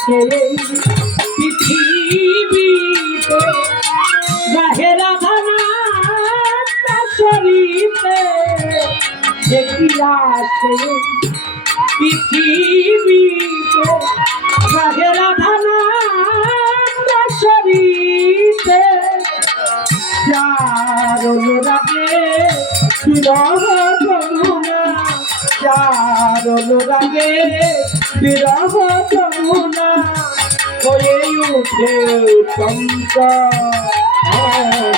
ছেড়ে পৃথিবীতে। বাহেরা ভাড়া শরীতে সে কি আছে পৃথিবীতে। বাহেরা অনুরাগে বিরহ যমুনা যার অনুরাগে বিরহ যমুনা হয়ে উঠে চমকা নামে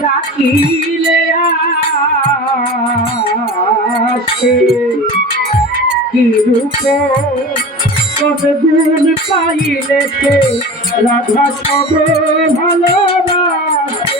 ডাকিলে আসে কি রূপ? কবে গুণ পাইলে সে রাধা সব ভালোবাসে।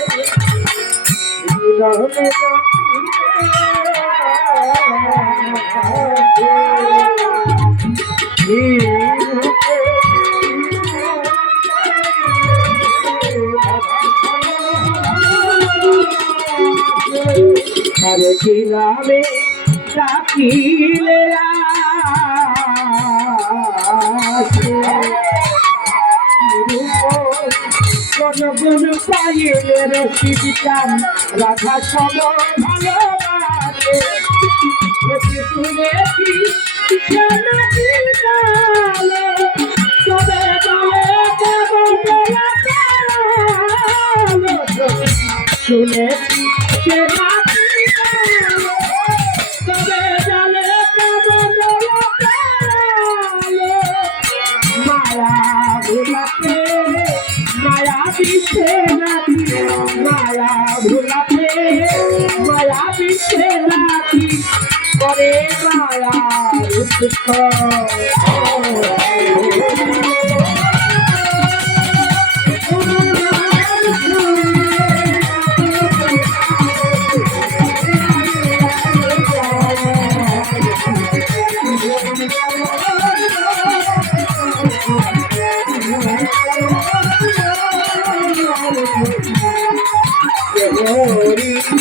নামে ডাকিলে গুণ পাইলে রসিদ চান রাধা সব ভালোবাসে শুনেছি তবে। শুনেছি সে বিছে নাতি মায়া ভুলাতে মায়া বিছে নাতি করে মায়া উৎস Señorita.